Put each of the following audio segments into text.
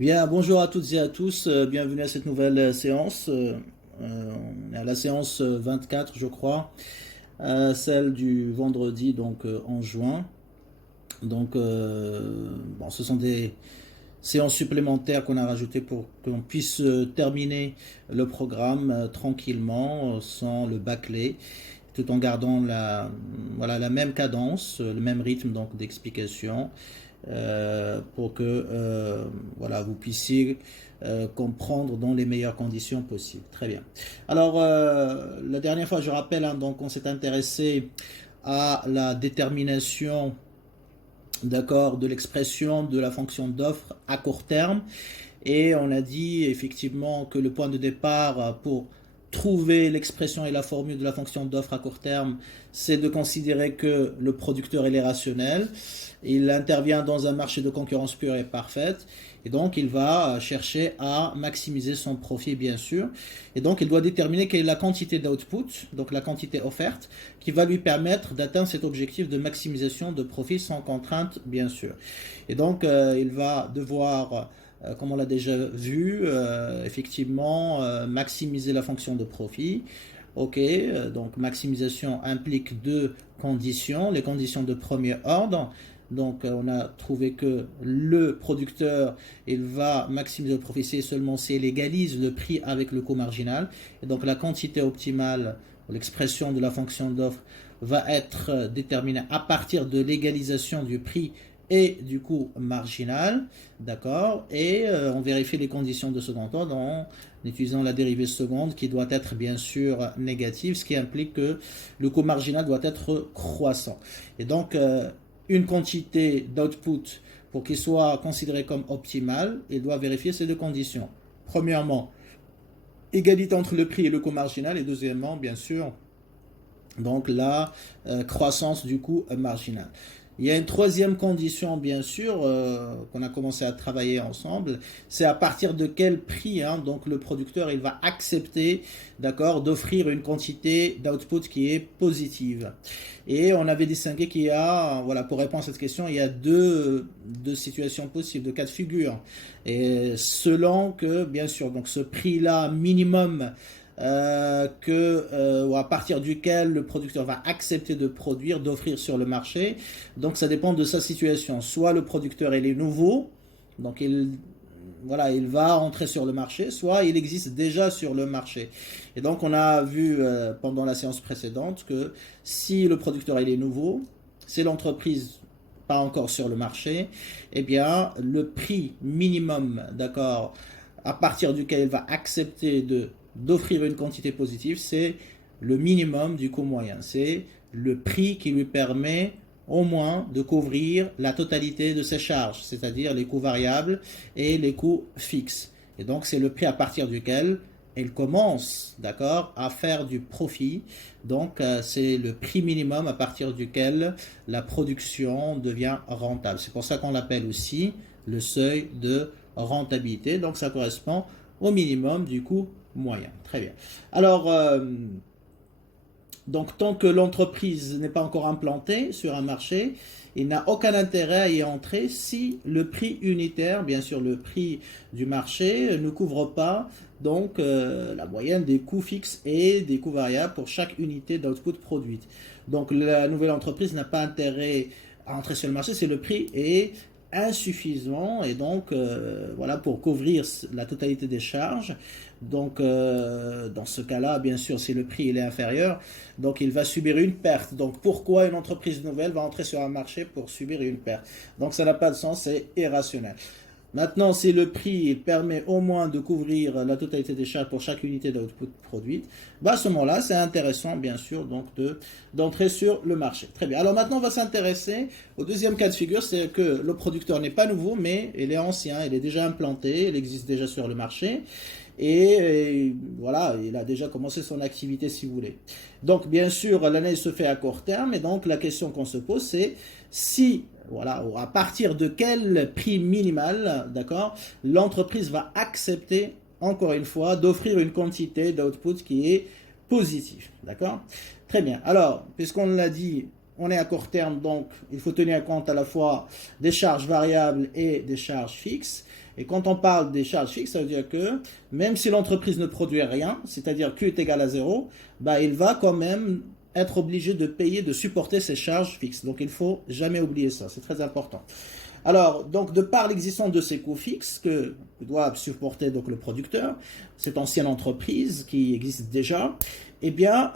Bien, bonjour à toutes et à tous, bienvenue à cette nouvelle séance. On est à la séance 24, je crois, celle du vendredi, donc en juin. Donc, bon, ce sont des séances supplémentaires qu'on a rajoutées pour qu'on puisse terminer le programme tranquillement, sans le bâcler, tout en gardant voilà, la même cadence, le même rythme donc d'explication pour que voilà, vous puissiez comprendre dans les meilleures conditions possibles. Très bien. Alors, la dernière fois, je rappelle, hein, donc on s'est intéressé à la détermination d'accord, de l'expression de la fonction d'offre à court terme. Et on a dit effectivement que le point de départ pour trouver l'expression et la formule de la fonction d'offre à court terme, c'est de considérer que le producteur il est rationnel, il intervient dans un marché de concurrence pure et parfaite, et donc il va chercher à maximiser son profit bien sûr, et donc il doit déterminer quelle est la quantité d'output, donc la quantité offerte, qui va lui permettre d'atteindre cet objectif de maximisation de profit sans contrainte bien sûr. Et donc il va devoir comme on l'a déjà vu, effectivement, maximiser la fonction de profit. Ok, donc maximisation implique deux conditions, les conditions de premier ordre. Donc on a trouvé que le producteur, il va maximiser le profit seulement s'il égalise le prix avec le coût marginal. Et donc la quantité optimale, l'expression de la fonction d'offre, va être déterminée à partir de l'égalisation du prix et du coût marginal, d'accord, et on vérifie les conditions de second ordre en utilisant la dérivée seconde qui doit être bien sûr négative, ce qui implique que le coût marginal doit être croissant. Et donc, une quantité d'output, pour qu'il soit considéré comme optimal, il doit vérifier ces deux conditions. Premièrement, égalité entre le prix et le coût marginal, et deuxièmement, bien sûr, donc la croissance du coût marginal. Il y a une troisième condition, bien sûr, qu'on a commencé à travailler ensemble, c'est à partir de quel prix, hein, donc le producteur il va accepter, d'accord, d'offrir une quantité d'output qui est positive. Et on avait distingué qu'il y a, voilà, pour répondre à cette question, il y a deux situations possibles, deux cas de figure. Et selon que, bien sûr, donc ce prix-là minimum ou à partir duquel le producteur va accepter de produire, d'offrir sur le marché. Donc ça dépend de sa situation. Soit le producteur il est nouveau, donc voilà, il va entrer sur le marché, soit il existe déjà sur le marché. Et donc on a vu pendant la séance précédente que si le producteur il est nouveau, c'est l'entreprise pas encore sur le marché, eh bien le prix minimum, d'accord, à partir duquel il va accepter d'offrir une quantité positive, c'est le minimum du coût moyen. C'est le prix qui lui permet au moins de couvrir la totalité de ses charges, c'est-à-dire les coûts variables et les coûts fixes. Et donc c'est le prix à partir duquel elle commence, d'accord, à faire du profit. Donc c'est le prix minimum à partir duquel la production devient rentable. C'est pour ça qu'on l'appelle aussi le seuil de rentabilité. Donc ça correspond au minimum du coût moyen. Très bien. Alors, donc tant que l'entreprise n'est pas encore implantée sur un marché, il n'a aucun intérêt à y entrer si le prix unitaire, bien sûr le prix du marché, ne couvre pas donc la moyenne des coûts fixes et des coûts variables pour chaque unité d'output produite. Donc la nouvelle entreprise n'a pas intérêt à entrer sur le marché si le prix est insuffisant et donc voilà pour couvrir la totalité des charges. Donc dans ce cas-là, bien sûr, si le prix il est inférieur, donc il va subir une perte. Donc pourquoi une entreprise nouvelle va entrer sur un marché pour subir une perte? Donc ça n'a pas de sens, c'est irrationnel. Maintenant, si le prix permet au moins de couvrir la totalité des charges pour chaque unité d'output produite, bah à ce moment-là, c'est intéressant, bien sûr, donc d'entrer sur le marché. Très bien. Alors maintenant, on va s'intéresser au deuxième cas de figure, c'est que le producteur n'est pas nouveau, mais il est ancien, il est déjà implanté, il existe déjà sur le marché. Et voilà, il a déjà commencé son activité si vous voulez. Donc bien sûr, l'analyse se fait à court terme et donc la question qu'on se pose c'est si, voilà, à partir de quel prix minimal, d'accord, l'entreprise va accepter, encore une fois, d'offrir une quantité d'output qui est positive, d'accord. Très bien. Alors, puisqu'on l'a dit, on est à court terme, donc il faut tenir compte à la fois des charges variables et des charges fixes. Et quand on parle des charges fixes, ça veut dire que même si l'entreprise ne produit rien, c'est-à-dire Q est égal à 0, bah, il va quand même être obligé de payer, de supporter ses charges fixes. Donc il ne faut jamais oublier ça, c'est très important. Alors, donc, de par l'existence de ces coûts fixes que doit supporter donc, le producteur, cette ancienne entreprise qui existe déjà, eh bien,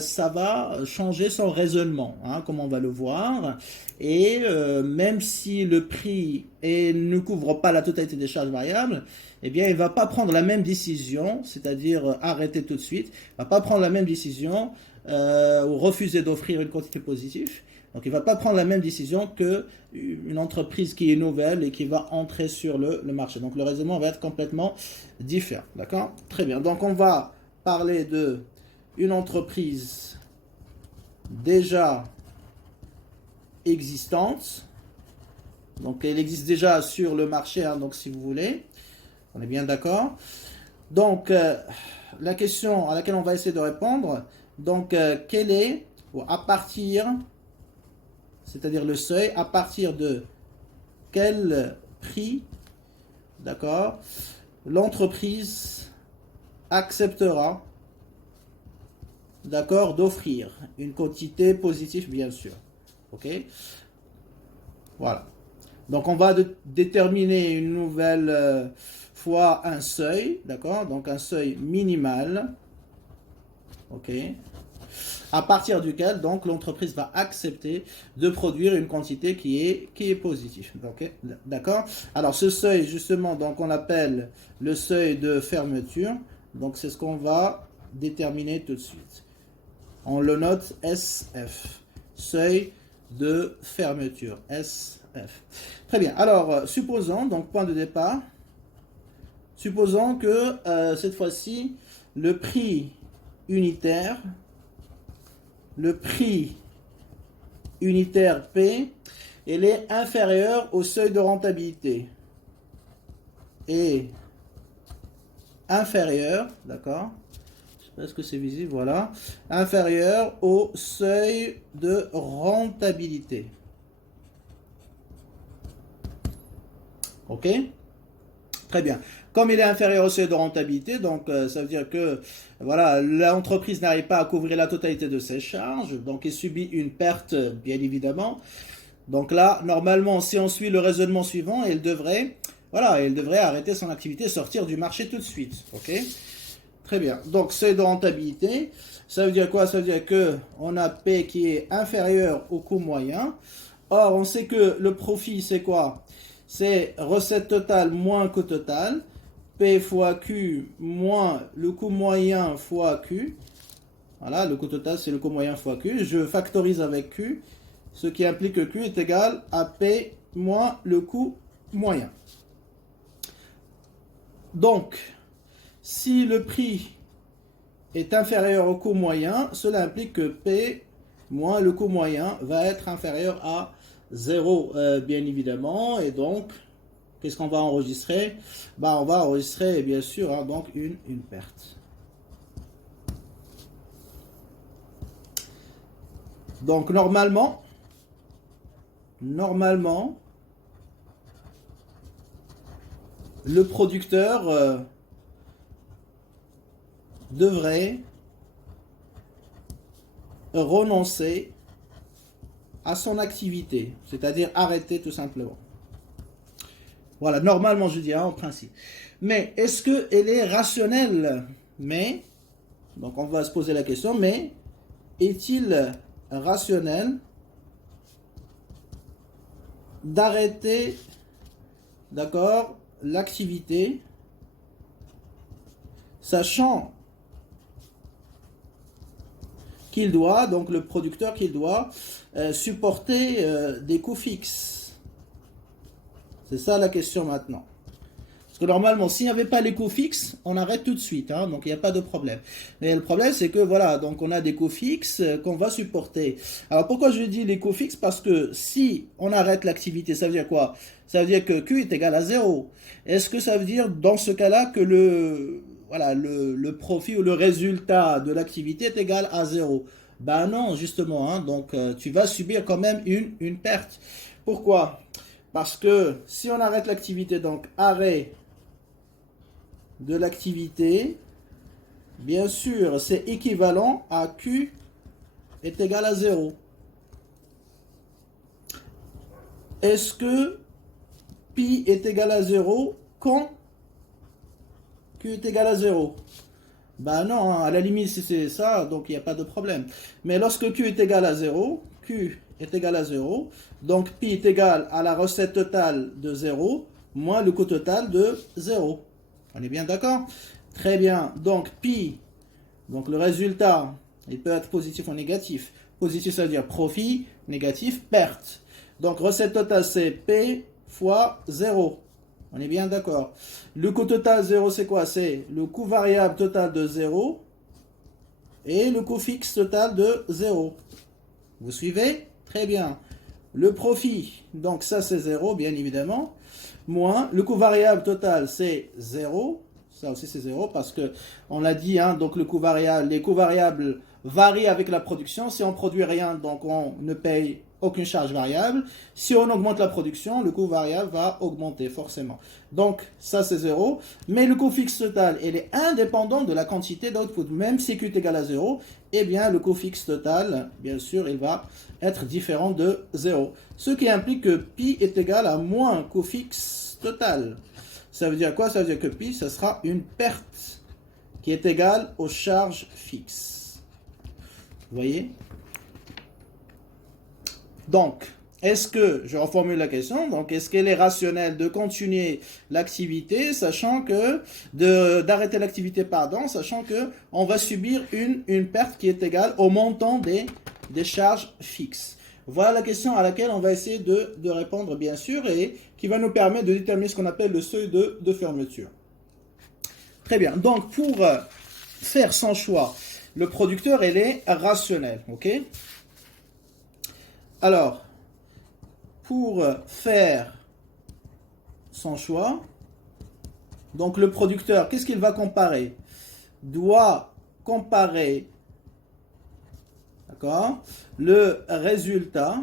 ça va changer son raisonnement, hein, comme on va le voir. Et même si le prix ne couvre pas la totalité des charges variables, eh bien, il ne va pas prendre la même décision, c'est-à-dire arrêter tout de suite, il ne va pas prendre la même décision ou refuser d'offrir une quantité positive. Donc, il ne va pas prendre la même décision qu'une entreprise qui est nouvelle et qui va entrer sur le marché. Donc, le raisonnement va être complètement différent. D'accord? Très bien. Donc, on va parler d'une entreprise déjà existante. Donc, elle existe déjà sur le marché, hein, donc si vous voulez. On est bien d'accord? Donc, la question à laquelle on va essayer de répondre, donc, quel est, ou à partir... c'est-à-dire le seuil, à partir de quel prix, d'accord, l'entreprise acceptera, d'accord, d'offrir une quantité positive, bien sûr. Ok? Voilà. Donc, on va déterminer une nouvelle fois un seuil, d'accord? Donc, un seuil minimal. Ok? À partir duquel donc l'entreprise va accepter de produire une quantité qui est positive. Okay, d'accord? Alors ce seuil justement donc on l'appelle le seuil de fermeture. Donc c'est ce qu'on va déterminer tout de suite. On le note SF. Seuil de fermeture. SF. Très bien. Alors supposons donc point de départ. Supposons que cette fois-ci le prix unitaire P, elle est inférieur au seuil de rentabilité. Et inférieur, d'accord? Je sais pas ce que c'est visible, voilà. Inférieur au seuil de rentabilité. Ok? Très bien. Comme il est inférieur au seuil de rentabilité, donc ça veut dire que voilà, l'entreprise n'arrive pas à couvrir la totalité de ses charges, donc il subit une perte, bien évidemment. Donc là, normalement, si on suit le raisonnement suivant, elle devrait arrêter son activité, sortir du marché tout de suite. Ok? Très bien. Donc seuil de rentabilité, ça veut dire quoi? Ça veut dire que on a P qui est inférieur au coût moyen. Or, on sait que le profit, c'est quoi? C'est recette totale moins coût total. P fois Q moins le coût moyen fois Q. Voilà, le coût total, c'est le coût moyen fois Q. Je factorise avec Q, ce qui implique que Q est égal à P moins le coût moyen. Donc, si le prix est inférieur au coût moyen, cela implique que P moins le coût moyen va être inférieur à 0, bien évidemment. Et donc, qu'est-ce qu'on va enregistrer? On va enregistrer, bien sûr, hein, donc une perte. Donc, normalement, le producteur devrait renoncer à son activité, c'est-à-dire arrêter tout simplement. Voilà, normalement je dis, hein, en principe. Mais est-ce qu'elle est rationnelle? Donc on va se poser la question, mais est-il rationnel d'arrêter, d'accord, l'activité, sachant qu'il doit, donc le producteur qu'il doit supporter des coûts fixes? C'est ça la question maintenant. Parce que normalement, s'il n'y avait pas les coûts fixes, on arrête tout de suite, hein, donc il n'y a pas de problème. Mais le problème, c'est que voilà, donc on a des coûts fixes qu'on va supporter. Alors pourquoi je dis les coûts fixes? Parce que si on arrête l'activité, ça veut dire quoi? Ça veut dire que Q est égal à 0. Est-ce que ça veut dire dans ce cas-là que le profit ou le résultat de l'activité est égal à 0? Ben non, justement, hein, donc tu vas subir quand même une perte. Pourquoi? Parce que si on arrête l'activité, donc arrêt de l'activité, bien sûr, c'est équivalent à Q est égal à 0. Est-ce que pi est égal à 0 quand Q est égal à 0? Ben non, hein, à la limite, si c'est ça, donc il n'y a pas de problème. Mais lorsque Q est égal à 0, Q est égal à 0, donc pi est égal à la recette totale de 0, moins le coût total de 0. On est bien d'accord? Très bien. Donc pi, donc le résultat, il peut être positif ou négatif. Positif, ça veut dire profit, négatif, perte. Donc recette totale, c'est P fois 0. On est bien d'accord. Le coût total 0, c'est quoi? C'est le coût variable total de 0 et le coût fixe total de 0. Vous suivez? Très bien. Le profit, donc ça c'est 0, bien évidemment. Moins le coût variable total, c'est 0. Ça aussi c'est 0 parce que on l'a dit, hein, donc le coût variable, les coûts variables varient avec la production. Si on produit rien, donc on ne paye aucune charge variable. Si on augmente la production, le coût variable va augmenter forcément. Donc ça c'est 0. Mais le coût fixe total, il est indépendant de la quantité d'output. Même si Q est égal à 0, eh bien le coût fixe total, bien sûr, il va être différent de 0. Ce qui implique que pi est égal à moins coût fixe total. Ça veut dire quoi? Ça veut dire que pi, ça sera une perte qui est égale aux charges fixes. Vous voyez? Donc, est-ce que, je reformule la question, donc est-ce qu'il est rationnel de continuer l'activité, sachant que, d'arrêter l'activité, pardon, sachant que on va subir une perte qui est égale au montant des charges fixes? Voilà la question à laquelle on va essayer de répondre, bien sûr, et qui va nous permettre de déterminer ce qu'on appelle le seuil de fermeture. Très bien. Donc, pour faire son choix, le producteur, il est rationnel. OK? Alors, pour faire son choix, donc le producteur, qu'est-ce qu'il va comparer? Doit comparer, d'accord, le résultat,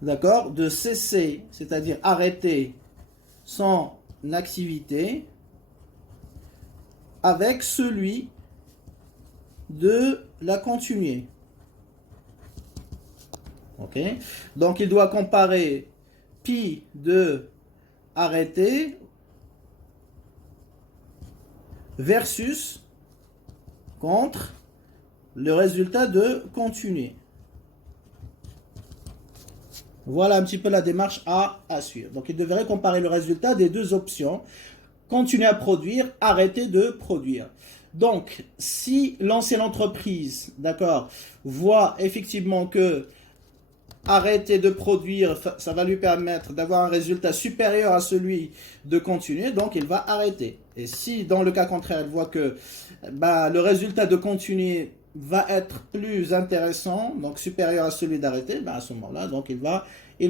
d'accord, de cesser, c'est-à-dire arrêter son activité, avec celui de la continuer. Ok? Donc il doit comparer pi de arrêter versus contre le résultat de continuer. Voilà un petit peu la démarche à suivre. Donc il devrait comparer le résultat des deux options. Continuer à produire, arrêter de produire. Donc, si l'ancienne entreprise, d'accord, voit effectivement que arrêter de produire, ça va lui permettre d'avoir un résultat supérieur à celui de continuer, donc il va arrêter. Et si dans le cas contraire, elle voit que le résultat de continuer va être plus intéressant, donc supérieur à celui d'arrêter, à ce moment-là, donc il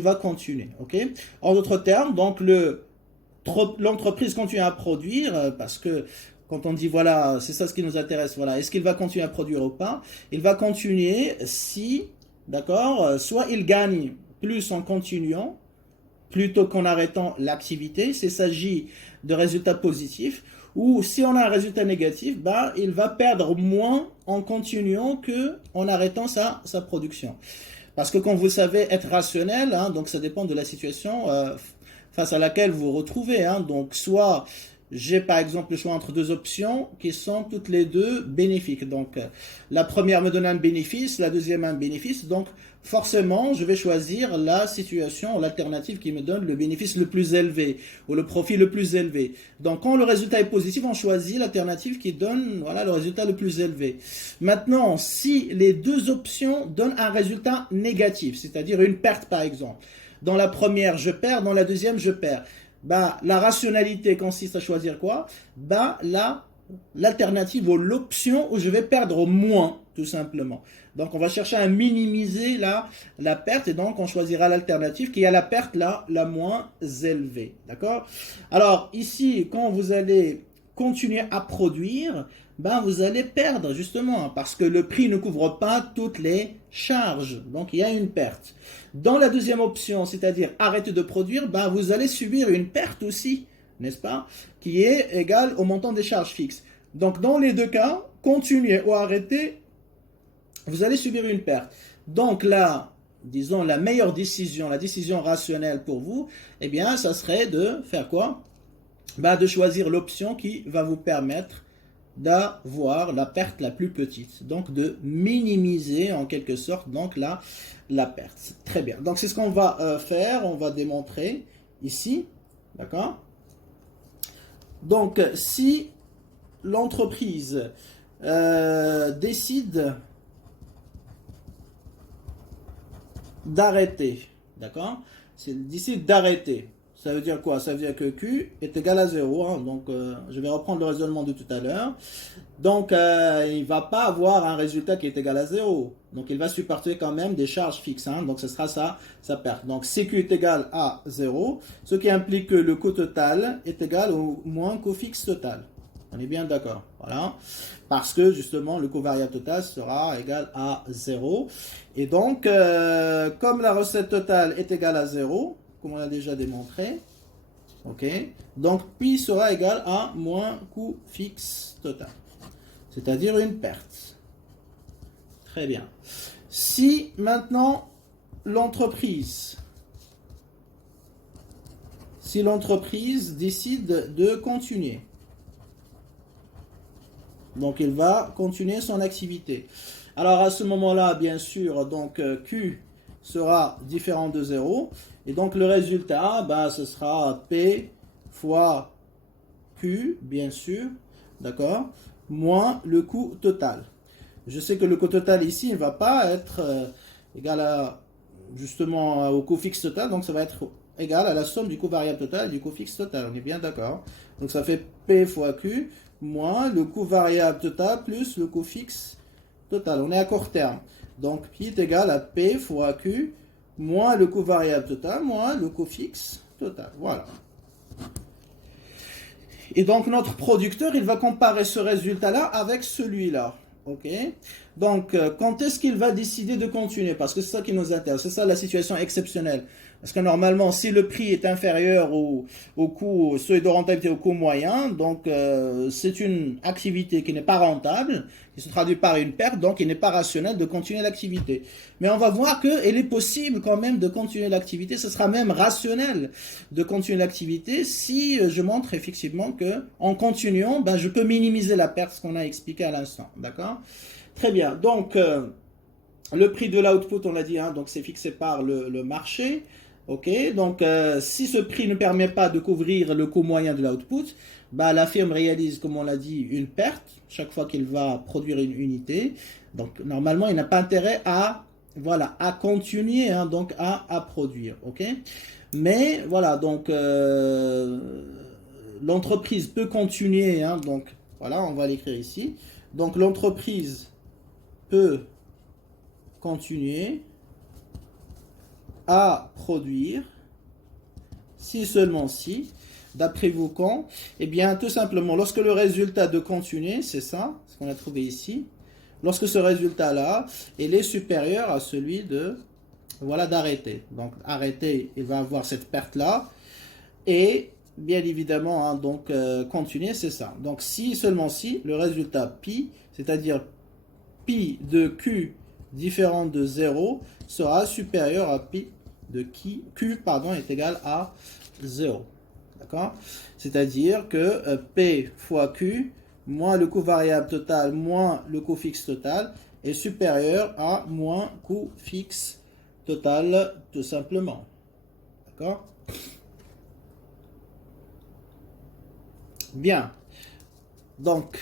va continuer. Ok? En d'autres termes, donc l'entreprise continue à produire parce que quand on dit voilà, c'est ça ce qui nous intéresse, voilà, est-ce qu'il va continuer à produire ou pas? Il va continuer si, d'accord, soit il gagne plus en continuant plutôt qu'en arrêtant l'activité, s'il s'agit de résultats positifs, ou si on a un résultat négatif, il va perdre moins en continuant qu'en arrêtant sa production. Parce que comme vous savez, être rationnel, hein, donc ça dépend de la situation face à laquelle vous vous retrouvez. Hein. Donc soit j'ai par exemple le choix entre deux options qui sont toutes les deux bénéfiques. Donc la première me donne un bénéfice, la deuxième un bénéfice. Donc forcément, je vais choisir la situation, l'alternative qui me donne le bénéfice le plus élevé ou le profit le plus élevé. Donc quand le résultat est positif, on choisit l'alternative qui donne le résultat le plus élevé. Maintenant, si les deux options donnent un résultat négatif, c'est-à-dire une perte par exemple, dans la première je perds, dans la deuxième je perds. La rationalité consiste à choisir quoi? L'alternative ou l'option où je vais perdre moins, tout simplement. Donc, on va chercher à minimiser la perte et donc on choisira l'alternative qui a la perte la moins élevée. D'accord? Alors, ici, quand vous allez continuer à produire, ben vous allez perdre justement parce que le prix ne couvre pas toutes les charges. Donc il y a une perte. Dans la deuxième option, c'est-à-dire arrêter de produire, ben vous allez subir une perte aussi, n'est-ce pas, qui est égale au montant des charges fixes. Donc dans les deux cas, continuer ou arrêter, vous allez subir une perte. Donc là, disons la meilleure décision, la décision rationnelle pour vous, eh bien ça serait de faire quoi? Ben, de choisir l'option qui va vous permettre d'avoir la perte la plus petite. Donc de minimiser en quelque sorte donc la perte. Très bien. Donc c'est ce qu'on va faire. On va démontrer ici. D'accord? Donc si l'entreprise décide d'arrêter. D'accord? C'est décide d'arrêter. Ça veut dire quoi? Ça veut dire que Q est égal à 0. Hein. Donc, je vais reprendre le raisonnement de tout à l'heure. Donc, il ne va pas avoir un résultat qui est égal à 0. Donc, il va supporter quand même des charges fixes. Hein. Donc, ce sera sa perte. Donc, CQ est égal à 0, ce qui implique que le coût total est égal au moins coût fixe total. On est bien d'accord. Voilà. Parce que, justement, le coût variable total sera égal à 0. Et donc, comme la recette totale est égale à 0, comme on a déjà démontré, ok, donc pi sera égal à moins coût fixe total, c'est-à-dire une perte. Très bien. Si maintenant l'entreprise décide de continuer, donc il va continuer son activité. Alors à ce moment-là, bien sûr, donc Q sera différent de 0. Et donc le résultat, ben, ce sera P fois Q, bien sûr, d'accord, moins le coût total. Je sais que le coût total ici ne va pas être égal à, justement au coût fixe total, donc ça va être égal à la somme du coût variable total et du coût fixe total. On est bien d'accord. Donc ça fait P fois Q moins le coût variable total plus le coût fixe total. On est à court terme. Donc Pi est égal à P fois Q moins le coût variable total moins le coût fixe total. Voilà. Et donc notre producteur, il va comparer ce résultat-là avec celui-là. Ok. Donc quand est-ce qu'il va décider de continuer? Parce que c'est ça qui nous intéresse. C'est ça la situation exceptionnelle. Parce que normalement, si le prix est inférieur au coût, au seuil de rentabilité au coût moyen, donc c'est une activité qui n'est pas rentable, qui se traduit par une perte, donc il n'est pas rationnel de continuer l'activité. Mais on va voir qu'il est possible quand même de continuer l'activité, ce sera même rationnel de continuer l'activité si je montre effectivement que en continuant, ben, je peux minimiser la perte, ce qu'on a expliqué à l'instant. D'accord? Très bien. Donc, le prix de l'output, on l'a dit, hein, donc c'est fixé par le marché. Ok, donc si ce prix ne permet pas de couvrir le coût moyen de l'output, bah, la firme réalise, comme on l'a dit, une perte chaque fois qu'il va produire une unité. Donc normalement, il n'a pas intérêt à, voilà, à continuer, hein, donc à produire. Ok, mais voilà, donc l'entreprise peut continuer, hein, donc voilà, on va l'écrire ici. Donc l'entreprise peut continuer à produire, si seulement si, d'après vous quand, eh bien tout simplement, lorsque le résultat de continuer, c'est ça, ce qu'on a trouvé ici, lorsque ce résultat-là, il est supérieur à celui de, voilà, d'arrêter. Donc arrêter, il va avoir cette perte-là, et bien évidemment, hein, donc continuer, c'est ça. Donc si, seulement si, le résultat pi, c'est-à-dire pi de q différent de 0, sera supérieur à pi de Q pardon, est égal à 0. D'accord? C'est-à-dire que P fois Q moins le coût variable total moins le coût fixe total est supérieur à moins coût fixe total tout simplement. D'accord? Bien. Donc,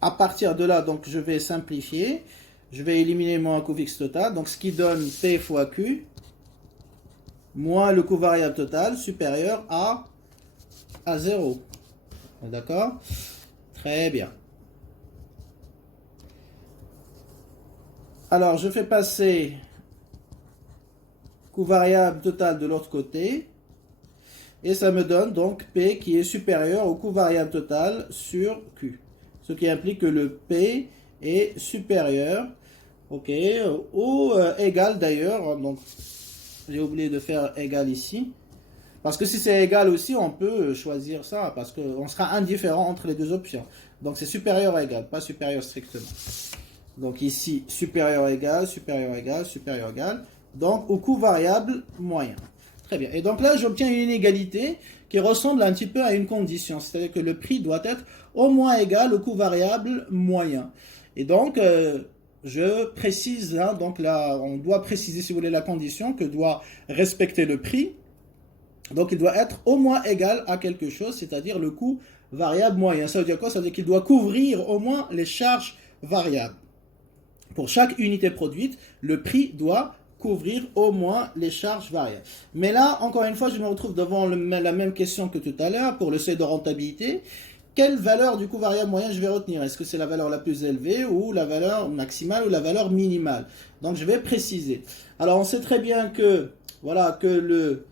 à partir de là, donc, je vais simplifier. Je vais éliminer moins coût fixe total. Donc, ce qui donne P fois Q moins le coût variable total supérieur à 0. D'accord? Très bien. Alors, je fais passer coût variable total de l'autre côté. Et ça me donne donc P qui est supérieur au coût variable total sur Q. Ce qui implique que le P est supérieur, ok, ou égal d'ailleurs, donc j'ai oublié de faire égal ici. Parce que si c'est égal aussi, on peut choisir ça, parce qu'on sera indifférent entre les deux options. Donc c'est supérieur à égal, pas supérieur strictement. Donc ici, supérieur égal, supérieur égal, supérieur égal. Donc au coût variable moyen. Très bien. Et donc là, j'obtiens une inégalité qui ressemble un petit peu à une condition. C'est-à-dire que le prix doit être au moins égal au coût variable moyen. Et donc, je précise, hein, donc là, on doit préciser, si vous voulez, la condition que doit respecter le prix. Donc, il doit être au moins égal à quelque chose, c'est-à-dire le coût variable moyen. Ça veut dire quoi? Ça veut dire qu'il doit couvrir au moins les charges variables. Pour chaque unité produite, le prix doit couvrir au moins les charges variables. Mais là, encore une fois, je me retrouve devant la même question que tout à l'heure pour le seuil de rentabilité. Quelle valeur du coût variable moyen je vais retenir? Est-ce que c'est la valeur la plus élevée ou la valeur maximale ou la valeur minimale? Donc, je vais préciser. Alors, on sait très bien que, voilà, que le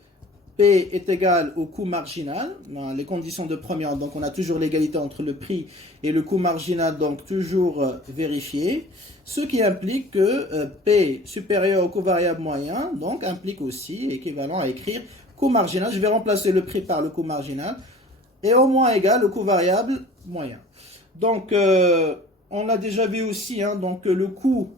P est égal au coût marginal, dans les conditions de première, donc on a toujours l'égalité entre le prix et le coût marginal, donc toujours vérifié, ce qui implique que P supérieur au coût variable moyen, donc implique aussi équivalent à écrire coût marginal, je vais remplacer le prix par le coût marginal, et au moins égal au coût variable moyen. Donc on a déjà vu aussi, hein, donc le coût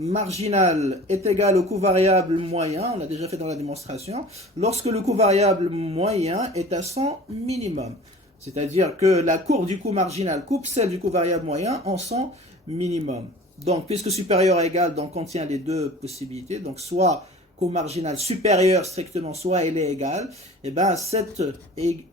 marginal est égal au coût variable moyen, on l'a déjà fait dans la démonstration, lorsque le coût variable moyen est à son minimum. C'est-à-dire que la courbe du coût marginal coupe celle du coût variable moyen en son minimum. Donc, puisque supérieur à égal, donc contient les deux possibilités, donc soit coût marginal supérieur strictement, soit elle est égale, et bien cette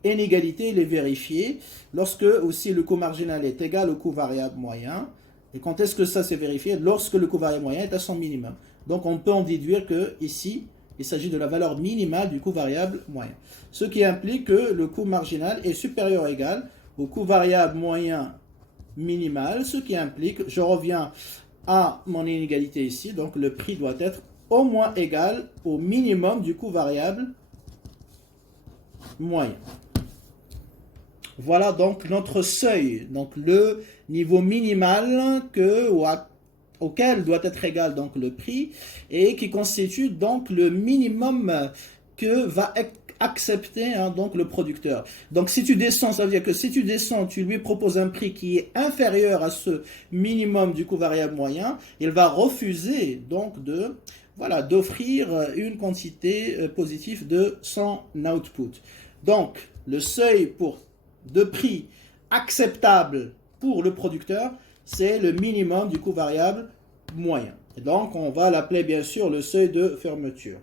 inégalité elle est vérifiée lorsque aussi le coût marginal est égal au coût variable moyen. Et quand est-ce que ça s'est vérifié? Lorsque le coût variable moyen est à son minimum. Donc on peut en déduire que ici, il s'agit de la valeur minimale du coût variable moyen. Ce qui implique que le coût marginal est supérieur ou égal au coût variable moyen minimal, ce qui implique, je reviens à mon inégalité ici, donc le prix doit être au moins égal au minimum du coût variable moyen. Voilà donc notre seuil, donc le niveau minimal auquel doit être égal donc le prix et qui constitue donc le minimum que va accepter, hein, donc le producteur. Donc si tu descends, ça veut dire que si tu descends, tu lui proposes un prix qui est inférieur à ce minimum du coût variable moyen, il va refuser donc d'offrir une quantité positive de son output. Donc le seuil de prix acceptable pour le producteur, c'est le minimum du coût variable moyen. Et donc, on va l'appeler bien sûr le seuil de fermeture.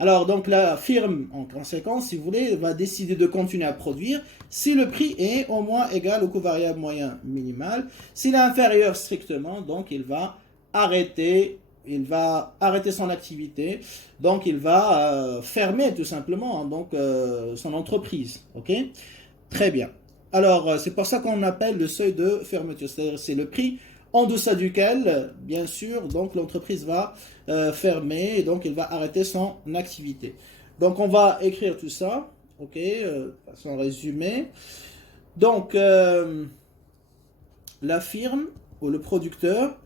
Alors, donc la firme, en conséquence, si vous voulez, va décider de continuer à produire si le prix est au moins égal au coût variable moyen minimal. S'il est inférieur strictement, donc il va arrêter son activité, donc il va fermer tout simplement, hein, donc son entreprise. Ok? Très bien. Alors, c'est pour ça qu'on appelle le seuil de fermeture. C'est le prix en deçà duquel, bien sûr, donc l'entreprise va fermer et donc il va arrêter son activité. Donc, on va écrire tout ça, ok, de façon résumée. Donc, la firme ou le producteur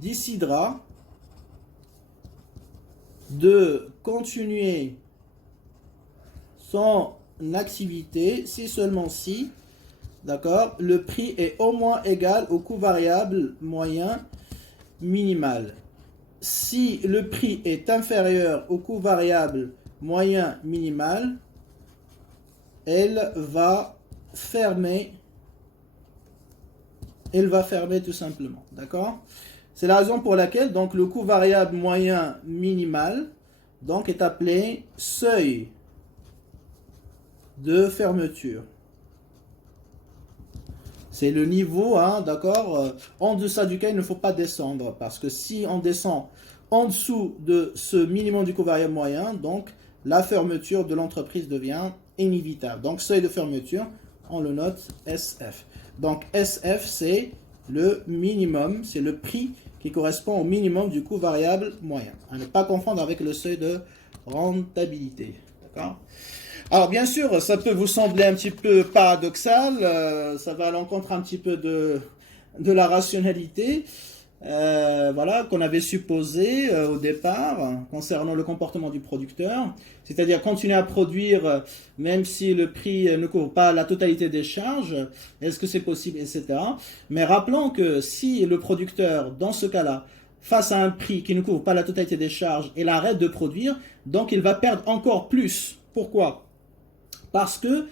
décidera de continuer son activité si seulement si, d'accord, le prix est au moins égal au coût variable moyen minimal. Si le prix est inférieur au coût variable moyen minimal, elle va fermer tout simplement, d'accord? C'est la raison pour laquelle donc le coût variable moyen minimal donc est appelé seuil de fermeture. C'est le niveau, hein, d'accord, en deçà duquel il ne faut pas descendre, parce que si on descend en dessous de ce minimum du coût variable moyen, donc la fermeture de l'entreprise devient inévitable. Donc seuil de fermeture, on le note SF. Donc SF, c'est le minimum, c'est le prix qui correspond au minimum du coût variable moyen. À ne pas confondre avec le seuil de rentabilité. D'accord? Alors bien sûr, ça peut vous sembler un petit peu paradoxal, ça va à l'encontre un petit peu de la rationalité, voilà, qu'on avait supposé au départ concernant le comportement du producteur, c'est-à-dire continuer à produire même si le prix ne couvre pas la totalité des charges, est-ce que c'est possible, etc. Mais rappelons que si le producteur, dans ce cas-là, face à un prix qui ne couvre pas la totalité des charges, il arrête de produire, donc il va perdre encore plus. Pourquoi? Parce que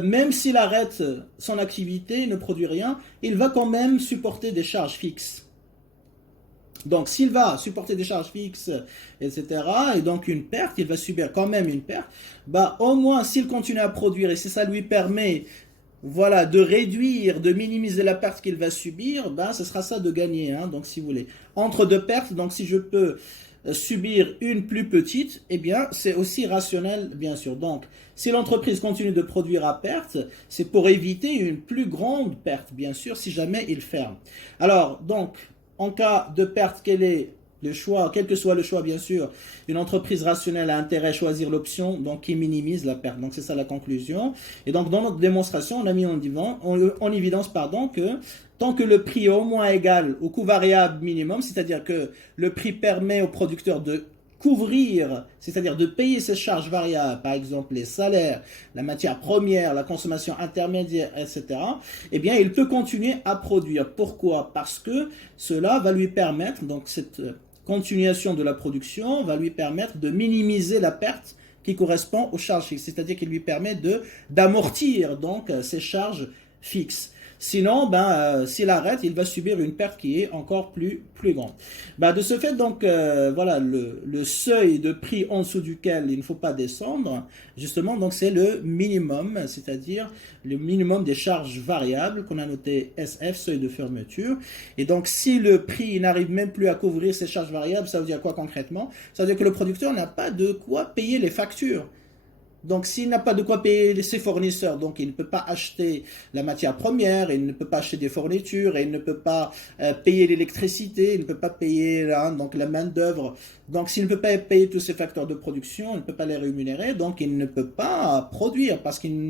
même s'il arrête son activité, ne produit rien, il va quand même supporter des charges fixes. Donc s'il va supporter des charges fixes, etc., et donc une perte, il va subir quand même une perte, bah, au moins s'il continue à produire et si ça lui permet, voilà, de réduire, de minimiser la perte qu'il va subir, ben, ce sera ça de gagner, hein, donc si vous voulez. Entre deux pertes, donc si je peux subir une plus petite, eh bien, c'est aussi rationnel, bien sûr. Donc, si l'entreprise continue de produire à perte, c'est pour éviter une plus grande perte, bien sûr, si jamais il ferme. Alors, donc, en cas de perte, quel est le choix, quel que soit le choix, bien sûr, une entreprise rationnelle a intérêt à choisir l'option donc qui minimise la perte. Donc c'est ça la conclusion. Et donc dans notre démonstration, on a mis en évidence que tant que le prix est au moins égal au coût variable minimum, c'est-à-dire que le prix permet au producteur de couvrir, c'est-à-dire de payer ses charges variables, par exemple les salaires, la matière première, la consommation intermédiaire, etc., eh bien, il peut continuer à produire. Pourquoi? Parce que cela va lui permettre, donc cette continuation de la production va lui permettre de minimiser la perte qui correspond aux charges fixes, c'est-à-dire qu'il lui permet d'amortir donc ces charges fixes. Sinon, s'il arrête, il va subir une perte qui est encore plus grande. De ce fait, donc, voilà, le seuil de prix en dessous duquel il ne faut pas descendre, justement, donc c'est le minimum, c'est-à-dire le minimum des charges variables qu'on a noté SF, seuil de fermeture. Et donc, si le prix n'arrive même plus à couvrir ces charges variables, ça veut dire quoi concrètement? Ça veut dire que le producteur n'a pas de quoi payer les factures. Donc, s'il n'a pas de quoi payer ses fournisseurs, donc il ne peut pas acheter la matière première, il ne peut pas acheter des fournitures, et il ne peut pas payer l'électricité, il ne peut pas payer donc la main-d'œuvre. Donc, s'il ne peut pas payer tous ces facteurs de production, il ne peut pas les rémunérer, donc il ne peut pas produire parce qu'il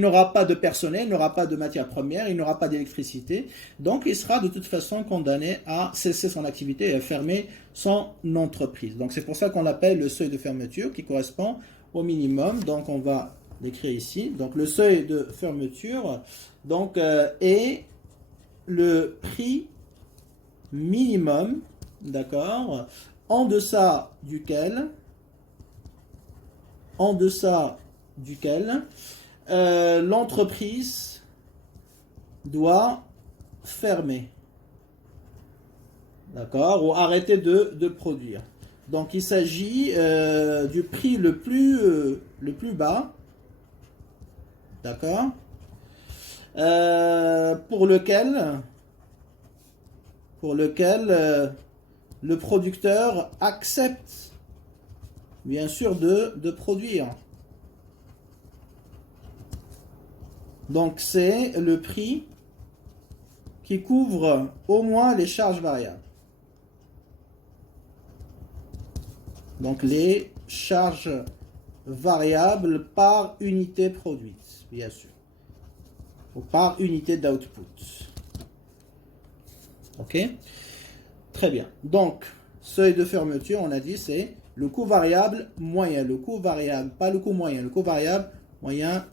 n'aura pas de personnel, il n'aura pas de matière première, il n'aura pas d'électricité. Donc, il sera de toute façon condamné à cesser son activité et à fermer son entreprise. Donc, c'est pour ça qu'on l'appelle le seuil de fermeture qui correspond au minimum. Donc on va l'écrire ici. Donc le seuil de fermeture donc est le prix minimum, d'accord, en deçà duquel l'entreprise doit fermer, d'accord, ou arrêter de produire. Donc il s'agit du prix le plus bas, d'accord, pour lequel le producteur accepte bien sûr de produire. Donc c'est le prix qui couvre au moins les charges variables. Donc les charges variables par unité produite, bien sûr, ou par unité d'output. Ok? Très bien. Donc, seuil de fermeture, on a dit, c'est le coût variable moyen. Le coût variable, pas le coût moyen, le coût variable moyen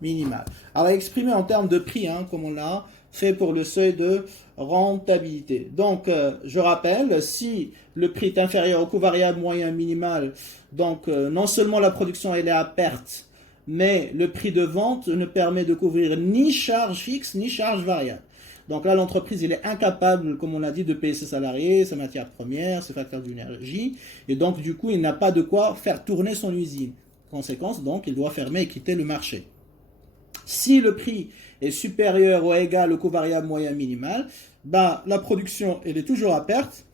minimal. Alors, exprimé en termes de prix, comme on l'a fait pour le seuil de rentabilité. Donc, je rappelle, si le prix est inférieur au coût variable moyen minimal, donc non seulement la production elle est à perte, mais le prix de vente ne permet de couvrir ni charge fixe ni charge variable. Donc là, l'entreprise il est incapable, comme on l'a dit, de payer ses salariés, ses matières premières, ses facteurs d'énergie, et donc du coup, il n'a pas de quoi faire tourner son usine. Conséquence, donc, il doit fermer et quitter le marché. Si le prix est supérieur ou égal au coût variable moyen minimal, la production elle est toujours à perte,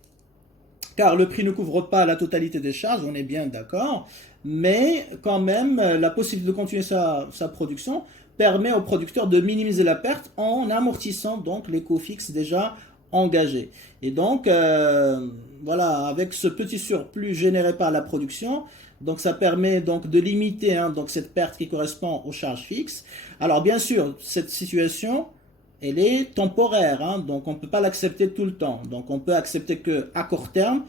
car le prix ne couvre pas la totalité des charges, on est bien d'accord, mais quand même, la possibilité de continuer sa production permet au producteur de minimiser la perte en amortissant donc les coûts fixes déjà engagés. Et donc, voilà, avec ce petit surplus généré par la production, Donc ça permet donc de limiter hein, donc cette perte qui correspond aux charges fixes. Alors bien sûr, cette situation, elle est temporaire, hein, donc on ne peut pas l'accepter tout le temps. Donc on peut accepter qu'à court terme,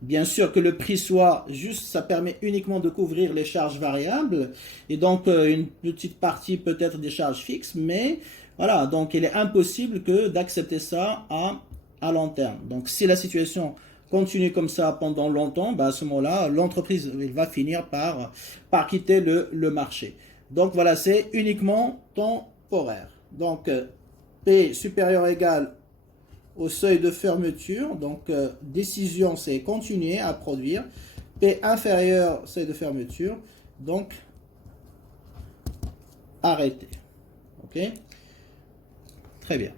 bien sûr que le prix soit juste, ça permet uniquement de couvrir les charges variables et donc une petite partie peut-être des charges fixes, mais voilà, donc il est impossible que d'accepter ça à long terme. Donc si la situation continue comme ça pendant longtemps, bah, à ce moment-là, l'entreprise va finir par quitter le marché. Donc voilà, c'est uniquement temporaire. Donc P supérieur ou égal au seuil de fermeture. Donc décision, c'est continuer à produire. P inférieur, seuil de fermeture. Donc arrêter. Ok? Très bien.